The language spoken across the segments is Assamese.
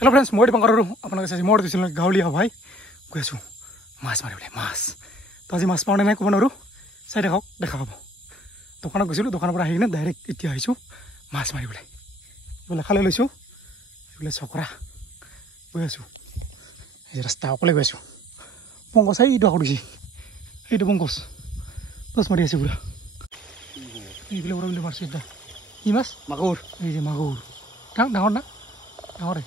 हेलो फ्रेंड्स मैं दीपंकर अपना मैं गाँवलिया भाई गई आसो माछ मारे माछ तो आज माछ पाने ना कब नो चाई देखा देखा पाब दकान गई दकान पर डायरेक्ट इतना माछ मारे बोले खाले लैसो बोले चकरा गई आसो रास्ता अकले गई आसो पंकज यू आको दिसे यू पंकज दस मारि आसे पूरा ये बोले मार्च कि माछ मागुर ये मागुर डाँगर ना डाँगरे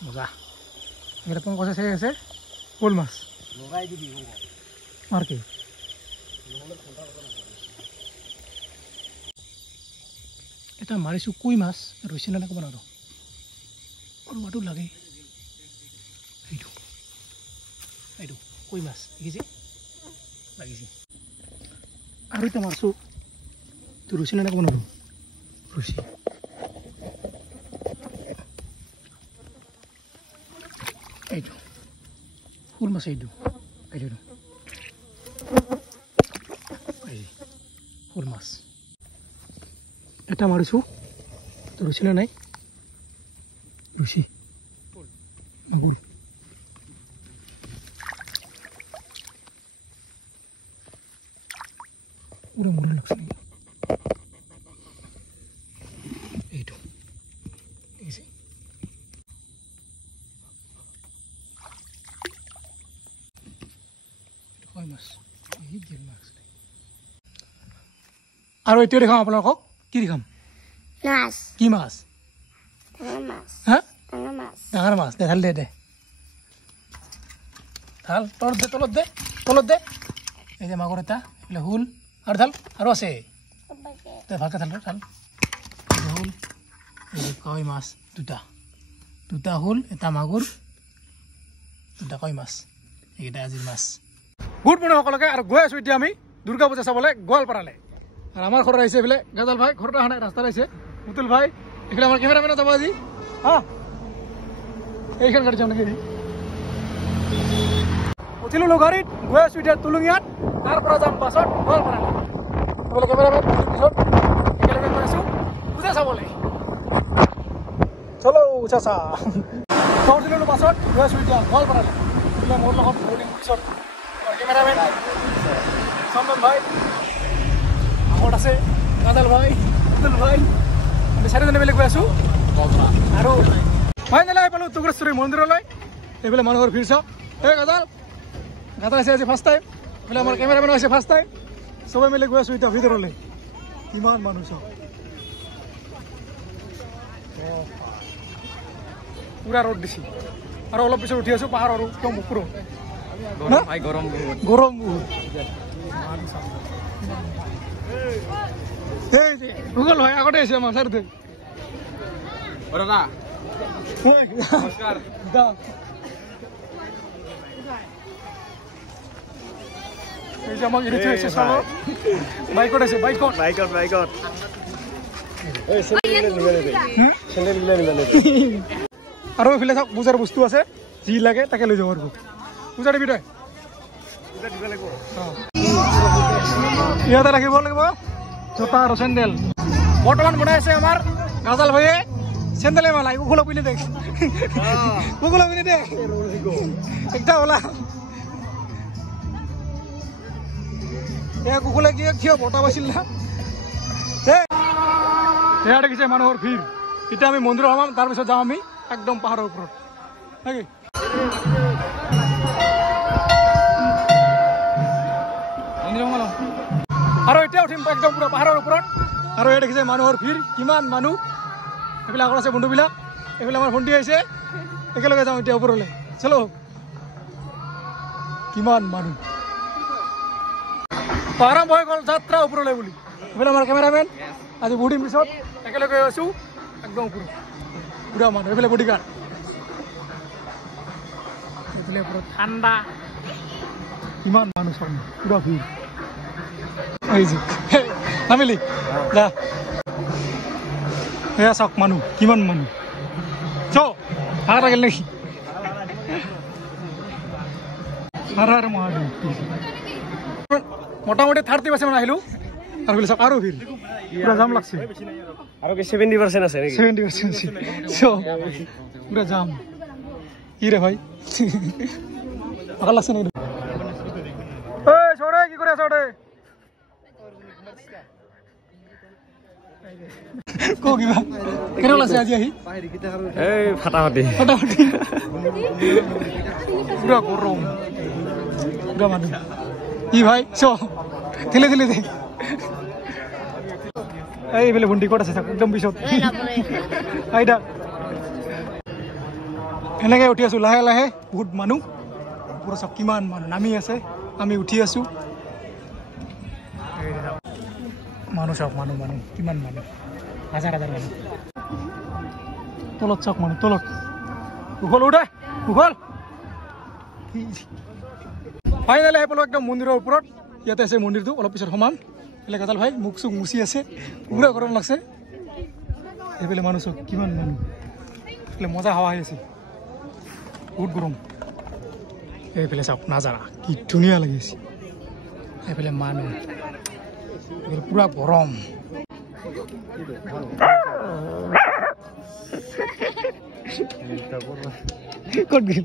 मजा ये पंकज से शल माछ मार के এটা মাৰিছো কই মাছ ৰৈছে না কব নাৰো আৰু মাটো লাগে এইটো এইটো কই মাছ দেখিছে লাগিছে আৰু এটা মাৰছো তো ৰৈছে না কব নাৰো ৰৈছে এইটো ফুল মাছ এইটো এইটো এই ফুল মাছ এটা মারিছো তো রুচি না নাই রুচি মাগুর পুরো মরে লাগছে এইটো এসে হয় মাছ এই দিল মাছ আর এইটো দেখাম আপোনালোকক কি দেখাম মাছ কি মাছ মাছ হ্যাঁ মাছ ডাঙৰ মাছ দেখাল দে ঢাল তলত দে এই যে মাগুৰ এটা এফালে হুল আৰু ঢাল আৰু আছে দে ভালকে ঢাল হুল এই যে কই মাছ দুটা হুল এটা মাগুৰ দুটা কই মাছ এইটা আজিৰ মাছ গুড মৰ্নিং সকলোকে আৰু গৈ আছো এতিয়া আমি দুৰ্গা পূজা চাবলৈ গোৱালপাৰালৈ আর আমার ঘর আইছে এফালে গাজাল ভাই ঘরটা আহা নাই রাস্তা আইছে মুতুল ভাই এখানে আমার ক্যামেরাম্যান যাব আজি হ্যাঁ এইখান গাড়ি যাও নাকি উঠিলো গাড়ীত গৈ আছো এতিয়া তুলুঙিয়াত তারপর যাম বাছত গোৱালপাৰা বলে ক্যামেরাম্যান পিছত একেলগে গৈ আছো পূজা চাবলৈ চলো চাচা উঠিলো বাছত গৈ আছো এতিয়া গোৱালপাৰালৈ বলে মোৰ লগত পিছত ক্যামেৰাম্যান চন্দন ভাই আমাৰ আছে গাজাল ভাই মুতুল ভাই আমি চাৰিজনে মিলি গৈ আছো আৰু ফাইনেলি আহি পালোঁ টুকুৰেশ্বৰী মন্দিৰলৈ এইফালে মানুহৰ ভিৰ চাওক এই গাজাল আছে আজি ফাৰ্ষ্ট টাইম এইফালে আমাৰ কেমেৰামেন আছে ফাৰ্ষ্ট টাইম চবে মিলি গৈ আছো এতিয়া ভিতৰলৈ কিমান মানুহ চাওক পুৰা ৰ'দ দিছে আৰু অলপ পিছত উঠি আছো পাহাৰ আৰু একদম ওপৰত গৰম বহুত গুগল ভাই আগতে আছে আমাৰ স্যাৰ নমস্কাৰ আমাক এৰি থৈ আছে চাব বাইকত আছে বাইকত আৰু এইফালে চাওক পূজাৰ বস্তু আছে যি লাগে তাকে লৈ যাব পাৰিব পূজা দিবি তই ইয়াতে ৰাখিব লাগিব জোতা আৰু চেণ্ডেল বৰ্তমান বনাই আছে আমাৰ গাজাল ভাইয়ে চেণ্ডেলে মালাই কুকুলা পিনে দেখ কুকুলা পিনে দেখ একটা ওলা কুকুলা কি কিয় বটা পাইছিল না এয়া দেখিছে মানুহৰ ভিৰ এতিয়া আমি মন্দিৰ সোমাম তাৰপিছত যাওঁ আমি একদম পাহাৰৰ ওপৰত নাকি আৰু এতিয়া উঠিম একদম পুৰা পাহাৰৰ ওপৰত আৰু এই দেখিছে মানুহৰ ভিৰ কিমান মানুহ এইফালে আগত আছে বন্ধুবিলাক এইফালে আমাৰ ভণ্টি আহিছে একেলগে যাওঁ এতিয়া ওপৰলৈ চলো কিমান মানুহ আৰম্ভ হৈ গ'ল যাত্ৰা ওপৰলৈ বুলি এইফালে আমাৰ কেমেৰামেন আজি বহুত দিন পিছত একেলগে আছো একদম ওপৰত পুৰা মানুহ এইফালে বডিগাৰ্ড এইফালে পুৰা ঠাণ্ডা কিমান মানুহ চব পুৰা ভিৰ নামিলি যা এয়া চাওক মানুহ কিমান মানুহ ভাল লাগিল নেকি মোটামুটি 30% আহিলোঁ আৰু বোলে চাওক আৰু ভিৰ পুৰা জাম লাগছে আৰু কি 70% আছে নেকি 70% সো পুৰা জাম কি ৰে ভাই ভাল লাগছে নেকি এই ছোড়ে কি করে ছোড়ে কো কিবা কেনে লাগছে আজি আহি এই ফাটাফাটি পুরা গরম পুরা মানুষ কি ভাই চো থেলে থেলে দে এই বেলে ভুন্ডি কোট আছে একদম পিছত আইডা এনেকে উঠি আছো লাহে লাহে বহুত মানুহ পুরা সব কিমান মানুহ নামি আছে আমি উঠি আছো মানুহ সব মানুহ কিমান মানুহ হাজাৰ হাজাৰ মানুহ তলত চক মানুহ তলত উখল উঠে উখল ফাইনেলি আহি পালো একদম মন্দিৰৰ ওপৰত ইয়াতে আছে মন্দিৰটো অলপ পিছত সমান এলে কাজাল ভাই মুখ চুখ মুচি আছে পুৰা গৰম লাগছে এইফালে মানুহ চক কিমান মানুহ এইফালে মজা হাৱা আহি আছে বহুত গৰম এইফালে চাওক নাজাৰা কি ধুনীয়া লাগিছে এইফালে মানুহ পুৰা গৰম ক'ত গ'ল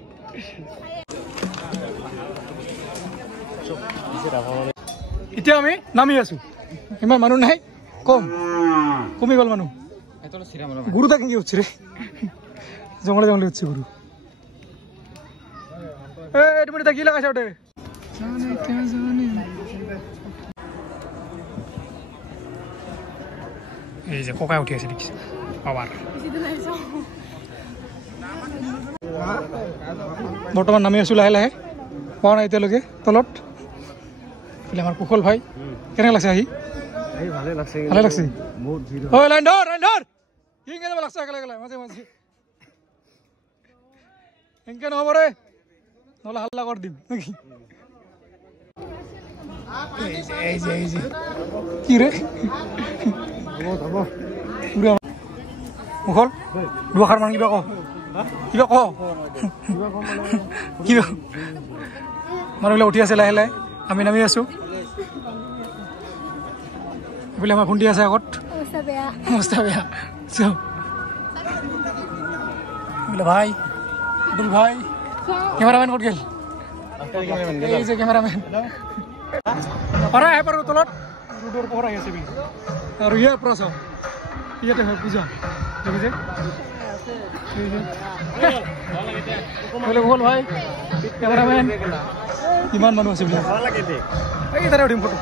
এতিয়া আমি নামি আছো ইমান মানুহ নাই কমি গ'ল মানুহ গুৰুটা কেনেকৈ উঠছে ৰে জংঘলে জংঘলে উঠছে গুৰু এই তুমি কি লাগাইছা ওটা এই যে ককাই উঠি আছে দেখিছে আবার বৰ্তমান নামি আছো লাহে লাহে পোৱা নাই এতিয়ালৈকে তলত আমাৰ কুশল ভাই কেনে লাগছে আহি ভালে লাগছে ঐ লাইন ধৰ কেনেকৈ যাব লাগছে একেলগে মাজে মাজে এনেকৈ নহ'ব ৰে নহ'লে হাল্লা কৰি দিম নেকি এই যে কি ৰে মুখল দুষাৰ মান কিবা ক কিবা মানুহবিলাক উঠি আছে লাহে লাহে আমি নামি আছো এইফালে আমাৰ ভণ্টি আছে আগত অৱস্থা বেয়া বোলে ভাই আব্দুল ভাই কেমেৰামেন ক'ত গ'ল এই যে কেমেৰামেন পাৰা আহে পাৰোঁ তলত ৰোডৰ পোহৰ আহি আছে আৰু ইয়াৰ পৰা চাওঁ ইয়াতে হয় পূজা দেখিছে বোলে গ'ল ভাই কেমেৰামেন কিমান মানুহ আছে বোলে এই তাতে উঠিম ফটো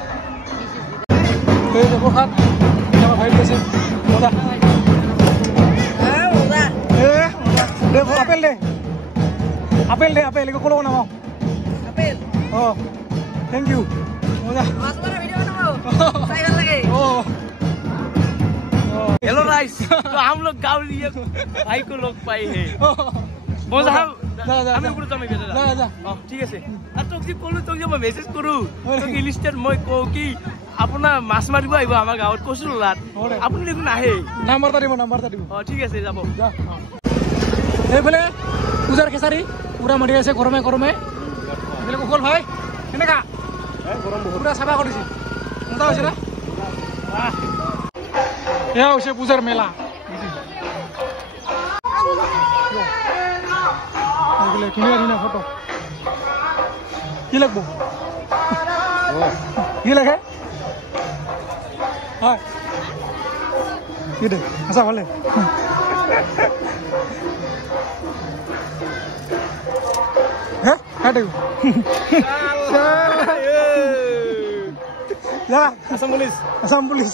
এই যে প্ৰসাদ আমাৰ ভাই আছে মজা আপেল দে আপেল একো ক'লেও নামাওঁ অঁ थैंक यू मजा हेलो गाइस तो हम लोग गावलिया भाई को लोग पाए हैं मजा আমি উপরে জমে গেছে যা ঠিক আছে আর তো কি কলো তো মই মেসেজ করু তো ইলিস্টার মই কো কি আপনা মাছ মারিব আইব আমার গাঁৱত কসুল লাট আপুনি দেখুন আহে নাম্বাৰটা দিব ঠিক আছে যাব যা এইফালে পূজাৰ খেসাৰি পুৰা মাৰি আছে গৰমে এইফালে কুশল ভাই কেনেকা গৰম পুৰা চাফা কৰিছে মজা হৈছে না এয়া হৈছে পূজাৰ মেলা ধুনীয়া ফটো কি লাগব কি লাগে হয় কি দে আচ্ছা ভালে হ্যাঁ কাটে যা আসাম পুলিশ